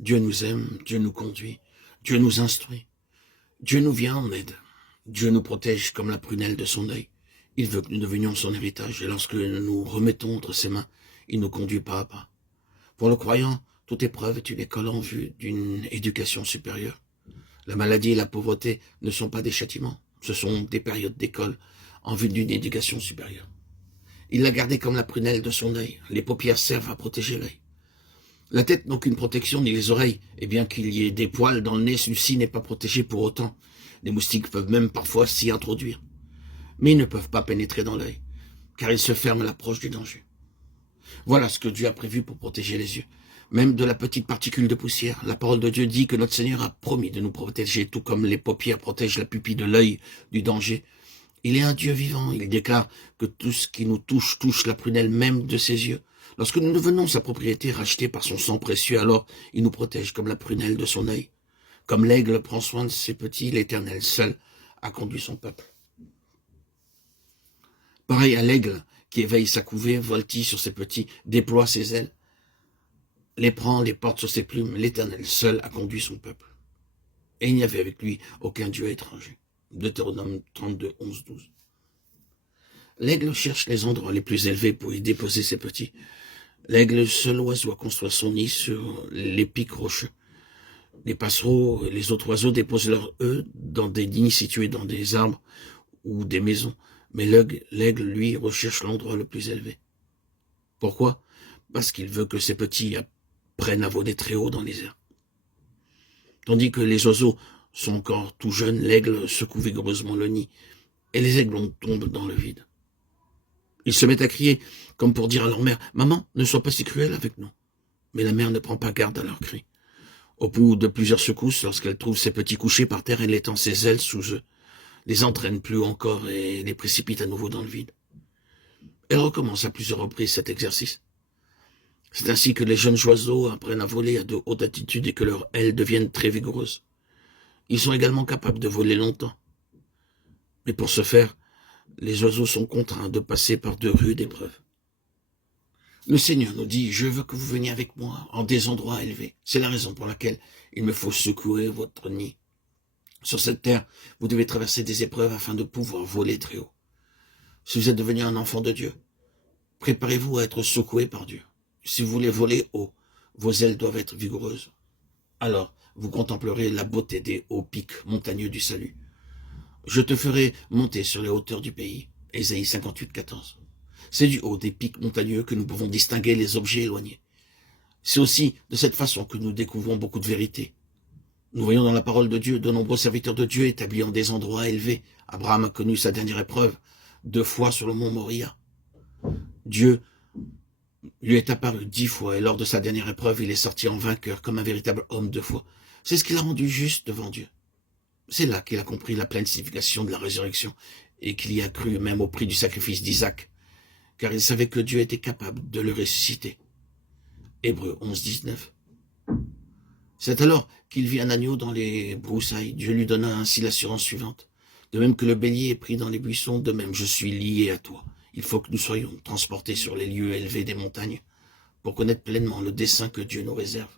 Dieu nous aime, Dieu nous conduit, Dieu nous instruit, Dieu nous vient en aide, Dieu nous protège comme la prunelle de son œil. Il veut que nous devenions son héritage, et lorsque nous nous remettons entre ses mains, il nous conduit pas à pas. Pour le croyant, toute épreuve est une école en vue d'une éducation supérieure. La maladie et la pauvreté ne sont pas des châtiments, ce sont des périodes d'école en vue d'une éducation supérieure. Il l'a gardé comme la prunelle de son œil, les paupières servent à protéger l'œil. La tête n'a aucune protection, ni les oreilles, et bien qu'il y ait des poils dans le nez, celui-ci n'est pas protégé pour autant. Les moustiques peuvent même parfois s'y introduire. Mais ils ne peuvent pas pénétrer dans l'œil, car ils se ferment à l'approche du danger. Voilà ce que Dieu a prévu pour protéger les yeux. Même de la petite particule de poussière, la parole de Dieu dit que notre Seigneur a promis de nous protéger, tout comme les paupières protègent la pupille de l'œil du danger. Il est un Dieu vivant, il déclare que tout ce qui nous touche, touche la prunelle même de ses yeux. Lorsque nous devenons sa propriété rachetée par son sang précieux, alors il nous protège comme la prunelle de son œil. Comme l'aigle prend soin de ses petits, l'Éternel seul a conduit son peuple. Pareil à l'aigle qui éveille sa couvée, voltille sur ses petits, déploie ses ailes, les prend, les porte sur ses plumes, l'Éternel seul a conduit son peuple. Et il n'y avait avec lui aucun Dieu étranger. Deutéronome 32, 11, 12. L'aigle cherche les endroits les plus élevés pour y déposer ses petits. L'aigle, seul oiseau à construire son nid sur les pics rocheux. Les passereaux et les autres oiseaux déposent leurs œufs dans des nids situés dans des arbres ou des maisons. Mais l'aigle, lui, recherche l'endroit le plus élevé. Pourquoi? Parce qu'il veut que ses petits apprennent à voler très haut dans les airs. Tandis que les oiseaux sont encore tout jeunes, l'aigle secoue vigoureusement le nid, et les aiglons tombent dans le vide. Ils se mettent à crier, comme pour dire à leur mère, « Maman, ne sois pas si cruelle avec nous. » Mais la mère ne prend pas garde à leurs cris. Au bout de plusieurs secousses, lorsqu'elle trouve ses petits couchés par terre, elle étend ses ailes sous eux, les entraîne plus encore et les précipite à nouveau dans le vide. Elle recommence à plusieurs reprises cet exercice. C'est ainsi que les jeunes oiseaux apprennent à voler à de hautes altitudes et que leurs ailes deviennent très vigoureuses. Ils sont également capables de voler longtemps. Mais pour ce faire, les oiseaux sont contraints de passer par de rudes épreuves. Le Seigneur nous dit, « Je veux que vous veniez avec moi en des endroits élevés. » C'est la raison pour laquelle il me faut secourir votre nid. Sur cette terre, vous devez traverser des épreuves afin de pouvoir voler très haut. Si vous êtes devenu un enfant de Dieu, préparez-vous à être secoué par Dieu. Si vous voulez voler haut, vos ailes doivent être vigoureuses. Alors, vous contemplerez la beauté des hauts pics montagneux du salut. Je te ferai monter sur les hauteurs du pays. Ésaïe 58, 14. C'est du haut des pics montagneux que nous pouvons distinguer les objets éloignés. C'est aussi de cette façon que nous découvrons beaucoup de vérités. Nous voyons dans la parole de Dieu de nombreux serviteurs de Dieu établis en des endroits élevés. Abraham a connu sa dernière épreuve 2 fois sur le mont Moria. Dieu lui est apparu 10 fois et lors de sa dernière épreuve, il est sorti en vainqueur comme un véritable homme de foi. C'est ce qui l'a rendu juste devant Dieu. C'est là qu'il a compris la pleine signification de la résurrection et qu'il y a cru même au prix du sacrifice d'Isaac, car il savait que Dieu était capable de le ressusciter. Hébreux 11, 19. C'est alors qu'il vit un agneau dans les broussailles. Dieu lui donna ainsi l'assurance suivante. De même que le bélier est pris dans les buissons, de même je suis lié à toi. Il faut que nous soyons transportés sur les lieux élevés des montagnes pour connaître pleinement le dessein que Dieu nous réserve.